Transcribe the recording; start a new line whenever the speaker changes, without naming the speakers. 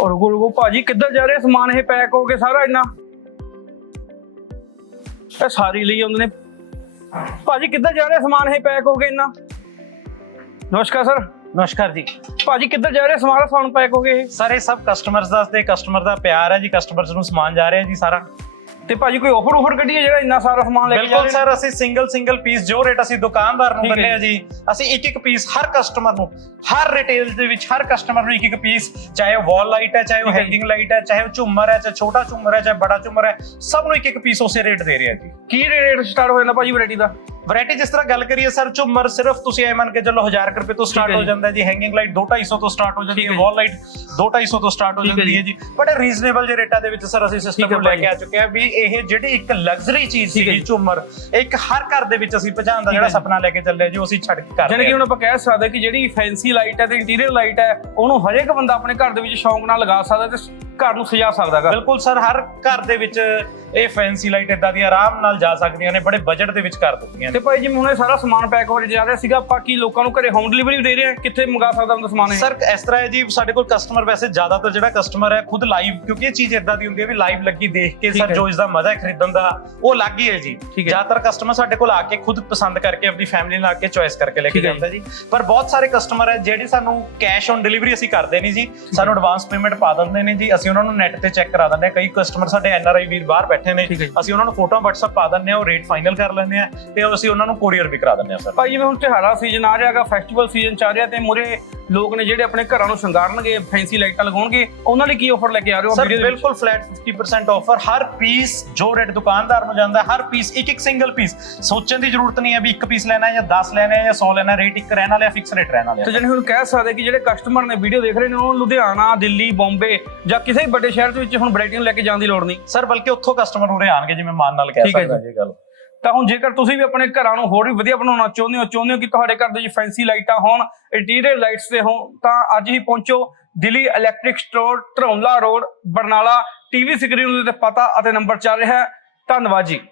ਔਰ ਰੁਕੋ ਭਾਜੀ ਕਿੱਧਰ ਜਾ ਰਿਹਾ ਸਮਾਨ ਇਹ ਪੈਕ ਹੋ ਕੇ ਸਾਰਾ ਇੰਨਾ? ਇਹ ਸਾਰੀ ਲਈ ਆਉਂਦੇ ਨੇ ਭਾਜੀ ਕਿੱਧਰ ਜਾ ਰਿਹਾ ਸਮਾਨ ਇਹ ਪੈਕ ਹੋ ਕੇ ਇੰਨਾ? ਨਮਸਕਾਰ ਸਰ
ਨਮਸਕਾਰ ਜੀ।
ਭਾਜੀ ਕਿੱਧਰ ਜਾ ਰਿਹਾ ਸਮਾਨ ਸਮਾਨ ਪੈਕ ਹੋ ਗਏ ਇਹ?
ਸਰ ਸਭ ਕਸਟਮਰਸ ਦਾ ਤੇ ਕਸਟਮਰ ਦਾ ਪਿਆਰ ਹੈ ਜੀ। ਕਸਟਮਰਸ ਨੂੰ ਸਮਾਨ ਜਾ ਰਿਹਾ ਜੀ ਸਾਰਾ।
ਤੇ ਭਾਜੀ ਕੋਈ ਆਫਰ ਆਫਰ ਕੱਢੀ ਹੈ ਜਿਹੜਾ ਇੰਨਾ ਸਾਰਾ ਸਮਾਨ ਲੈ ਕੇ
ਬਿਲਕੁਲ ਸਰ ਅਸੀਂ ਸਿੰਗਲ ਸਿੰਗਲ ਪੀਸ ਜੋ ਰੇਟ ਅਸੀਂ ਦੁਕਾਨਦਾਰ ਨੂੰ ਦਿੰਦੇ ਆ ਜੀ। ਅਸੀਂ ਇੱਕ ਇੱਕ ਪੀਸ ਹਰ ਕਸਟਮਰ ਨੂੰ ਹਰ ਰਿਟੇਲ ਦੇ ਵਿੱਚ ਹਰ ਕਸਟਮਰ ਨੂੰ ਇੱਕ ਇੱਕ ਪੀਸ ਚਾਹੇ ਵਾਲ ਲਾਈਟ ਹੈ ਚਾਹੇ ਉਹ। ਹੈਂਗਿੰਗ ਲਾਈਟ ਹੈ ਚਾਹੇ ਉਹ ਝੂਮਰ ਹੈ ਚਾਹੇ ਛੋਟਾ ਝੂਮਰ ਹੈ ਚਾਹੇ ਬੜਾ ਝੂਮਰ ਹੈ ਸਭ ਨੂੰ ਇੱਕ ਇੱਕ ਪੀਸ ਉਸੇ ਰੇਟ ਦੇ ਰਿਹਾ ਜੀ।
ਕੀ ਰੇਟ ਸਟਾਰਟ ਹੋ ਜਾਂਦਾ ਭਾਜੀ ਵੈਰਾਈਟੀ ਦਾ?
ਵੈਰਾਈਟੀ ਜਿਸ ਤਰ੍ਹਾਂ ਗੱਲ ਕਰੀਏ ਸਰ ਝੂਮਰ ਸਿਰਫ ਤੁਸੀਂ ਐ ਮੰਨ ਕੇ ਚੱਲੋ 1000 ਕੁ ਰੁਪਏ ਤੋਂ ਸਟਾਰਟ
ਹੈ ਜੀ।
ਜਾਂਦਾ ਜੀ ਹੈਂਗਿੰਗ ਲਾਈਟ 2-250 ਤੋਂ ਸਟਾਰਟ ਹੋ ਜਾਂਦੀ ਹੈ
ਜੀ।
ਵਾਲ ਲਾਈਟ 2-250 ਤੋਂ ਸਟਾਰਟ ਹੋ ਜਾਂਦੀ ਹੈ
ਜੀ।
ਜੀ ਬੜੇ ਰੀਜ਼ਨੇਬਲ ਜਿਹੇ ਰੇਟਾਂ ਦੇ ਵਿੱਚ ਸਰ ਅਸੀਂ ਸਿਸਟਮ ਨੂੰ ਲੈ। ਕੇ ਆ ਚੁੱਕੇ ਹਾਂ ਵੀ ਇਹ ਜਿਹੜੀ ਇੱਕ ਲਗਜ਼ਰੀ ਚੀਜ਼ ਸੀਗੀ
ਜੀ।
ਝੂਮਰ ਇੱਕ ਹਰ ਘਰ ਦੇ ਵਿੱਚ ਅਸੀਂ ਭਜਾਉਣ ਦਾ ਜਿਹੜਾ
ਜੀ।
ਸੁਪਨਾ ਲੈ ਕੇ ਚੱਲੇ ਜੀ ਉਹ ਅਸੀਂ ਛੱਡ ਕੇ ਕਰ ਰਹੇ
ਕਿ ਹੁਣ ਆਪਾਂ ਕਹਿ ਸਕਦੇ ਕਿ ਜਿਹੜੀ ਫੈਂਸੀ ਲਾਈਟ ਹੈ ਤੇ ਇੰਟੀਰੀਅਰ ਲਾਈਟ ਹੈ ਉਹਨੂੰ ਹਰੇਕ ਬੰਦਾ ਆਪਣੇ ਘਰ ਦੇ ਵਿੱਚ ਸ਼ੌਂਕ ਨਾਲ ਲਗਾ ਸਕਦਾ ਤੇ ਘਰ ਨੂੰ ਸਜਾ ਸਕਦਾ ਗਾ
ਬਿਲਕੁਲ ਸਰ ਹਰ ਘਰ ਦੇ ਵਿੱਚ ਇਹ ਫੈਂਸੀ ਲਾਈਟ ਇਦਾਂ ਦੀ ਆਰਾਮ ਨਾਲ ਜਾ ਸਕਦੀਆਂ ਨੇ ਬੜੇ ਬਜਟ ਦੇ ਵਿੱਚ ਕਰ ਦਿੱਤੀਆਂ
ਤੇ ਭਾਈ ਜਿਵੇਂ ਹੁਣ ਇਹ ਸਾਰਾ ਸਮਾਨ ਪੈਕ ਹੋ ਜਾ ਰਿਹਾ ਸੀਗਾ ਆਪਾਂ ਕੀ ਲੋਕਾਂ ਨੂੰ ਘਰੇ ਹੋਮ ਡਿਲੀਵਰੀ ਦੇ ਰਹੇ ਹਾਂ ਕਿੱਥੇ ਮੰਗਾ ਸਕਦਾ ਬੰਦਾ ਸਮਾਨ ਇਹ?
ਸਰ ਇਸ ਤਰ੍ਹਾਂ ਹੈ ਜੀ ਸਾਡੇ ਕੋਲ ਕਸਟਮਰ ਵੈਸੇ ਜ਼ਿਆਦਾਤਰ ਜਿਹੜਾ ਕਸਟਮਰ ਹੈ ਖੁਦ ਲਾਈਵ ਕਿਉਂਕਿ ਇਹ ਚੀਜ਼ ਇਦਾਂ ਦੀ ਹੁੰਦੀ ਹੈ ਵੀ ਲਾਈਵ ਲੱਗੀ ਦੇਖ ਕੇ ਸਰ। ਜੋ ਇਸ ਦਾ ਮਜ਼ਾ ਹੈ ਖਰੀਦਣ ਦਾ ਉਹ ਅਲੱਗ ਹੀ ਹੈ ਜੀ। ਜ਼ਿਆਦਾਤਰ ਕਸਟਮਰ ਸਾਡੇ ਕੋਲ ਆ ਕੇ ਖੁਦ ਪਸੰਦ ਕਰਕੇ ਆਪਣੀ ਫੈਮਿਲੀ ਨਾਲ ਆ ਕੇ ਚੁਆਇਸ ਕਰਕੇ ਲੈ ਕੇ ਜਾਂਦਾ ਜੀ। ਪਰ ਬਹੁਤ ਸਾਰੇ ਕਸਟਮਰ ਹੈ ਜਿਹੜੇ ਸਾਨੂੰ ਕੈਸ਼ ਔਨ ਡਿਲੀਵਰੀ ਅਸੀਂ ਕਰਦੇ ਨਹੀਂ ਜੀ ਸਾਨੂੰ ਐਡਵਾਂਸ ਪੇਮੈਂਟ ਪਾ ਦਿੰਦੇ ਨੇ ਜੀ ਅਸੀਂ ਉਹਨਾਂ ਨੂੰ ਨੈਟ ਤੇ ਚੈੱਕ ਕਰਾ ਦਿੰਦੇ ਹਾਂ। ਕਈ ਕਸਟਮਰ ਸਾਡੇ ਐਨਆਰਆਈ ਵੀਰ ਬਾਹਰ ਬੈਠੇ ਨੇ।
ਠੀਕ ਹੈ ਜੀ।
ਅਸੀਂ ਉਹਨਾਂ ਨੂੰ ਫੋਟੋ WhatsApp ਪਾ ਦਿੰਦੇ ਹਾਂ ਉਹ ਰੇਟ ਫਾਈਨਲ ਕਰ ਲੈਂਦੇ ਆ ਤੇ ਅਸੀਂ ਉਹਨਾਂ ਨੂੰ ਕੋਰੀਅਰ ਵੀ ਕਰਾ ਦਿੰਦੇ ਹਾਂ ਸਰ
ਭਾਈ ਜਿਵੇਂ ਹੁਣ ਤਿਉਹਾਰਾਂ ਸੀਜ਼ਨ ਆ ਰਿਹਾਗਾ ਫੈਸਟੀਵਲ ਸੀਜ਼ਨ ਚੱਲ ਰਿਹਾ ਤੇ ਮੁਰੇ ਲੋਕ ਨੇ ਜਿਹੜੇ ਆਪਣੇ ਘਰਾਂ ਨੂੰ ਸ਼ਿੰਗਾਰਨਗੇ ਫੈਂਸੀ ਲਾਈਟਾਂ ਲਗਾਉਣਗੇ ਉਹਨਾਂ ਲਈ ਕੀ ਆਫਰ ਲੈ ਕੇ ਆ ਰਹੇ ਹੋ
ਸਰ? ਬਿਲਕੁਲ ਫਲੈਟ 50% ਆਫਰ ਹਰ ਪੀਸ ਜੋ ਰੇਟ ਦੁਕਾਨਦਾਰ ਨੂੰ ਜਾਂਦਾ ਹਰ ਪੀਸ ਇੱਕ ਇੱਕ ਸਿੰਗਲ ਪੀਸ ਸੋਚਣ ਦੀ ਜ਼ਰੂਰਤ ਨਹੀਂ ਹੈ ਵੀ ਇੱਕ ਪੀਸ ਲੈਣਾ ਹੈ ਜਾਂ 10 ਲੈਣਾ ਹੈ ਜਾਂ 100 ਲੈਣਾ ਰੇਟ ਇੱਕ ਰਹਿਣ ਵਾਲਾ ਫਿਕਸ ਰੇਟ ਰਹਿਣ ਵਾਲਾ
ਤੇ। ਜਾਨੀ ਹੁਣ ਕਹਿ ਸਕਦੇ ਕਿ ਜਿਹੜੇ ਕਸਟਮਰ ਨੇ ਵੀਡੀਓ ਦੇਖ ਰਹੇ ਨੇ ਉਹਨਾਂ ਨੂੰ ਲੁਧਿਆਣਾ ਦਿੱਲੀ ਬੰਬੇ ਜਾਂ ਕਿਸੇ ਵੀ ਵੱਡੇ ਸ਼ਹਿਰ ਦੇ ਵਿੱਚ ਹੁਣ ਵੈਰਾਈਟੀ ਨੂੰ ਲੈ ਕੇ ਜਾਣ ਦੀ ਲੋੜ ਨਹੀਂ
ਸਰ ਬਲਕਿ ਉੱਥੋਂ ਕਸਟਮਰ ਉਰੇ ਆਣਗੇ ਜਿਵੇਂ ਮਾਨ ਨਾਲ ਕਹਿ ਸਕਦਾ।
ਜੀ
ਗੱਲ
ਤਾਂ ਹੁਣ ਜੇਕਰ ਤੁਸੀਂ ਵੀ ਆਪਣੇ ਘਰਾਂ ਨੂੰ ਹੋਰ ਵੀ ਵਧੀਆ ਬਣਾਉਣਾ ਚਾਹੁੰਦੇ ਹੋ ਚਾਹੁੰਦੇ ਹੋ ਕਿ ਤੁਹਾਡੇ ਘਰ ਦੇ ਵਿੱਚ ਫੈਂਸੀ ਲਾਈਟਾਂ ਹੋਣ ਇੰਟੀਰੀਅਰ ਲਾਈਟਸ ਦੇ ਹੋਣ, ਤਾਂ ਅੱਜ ਹੀ ਪਹੁੰਚੋ Delhi electric store Dharaula road Barnala TV screen ਉੱਤੇ ਪਤਾ ਅਤੇ ਨੰਬਰ ਚੱਲ ਰਿਹਾ ਹੈ। ਧੰਨਵਾਦ ਜੀ।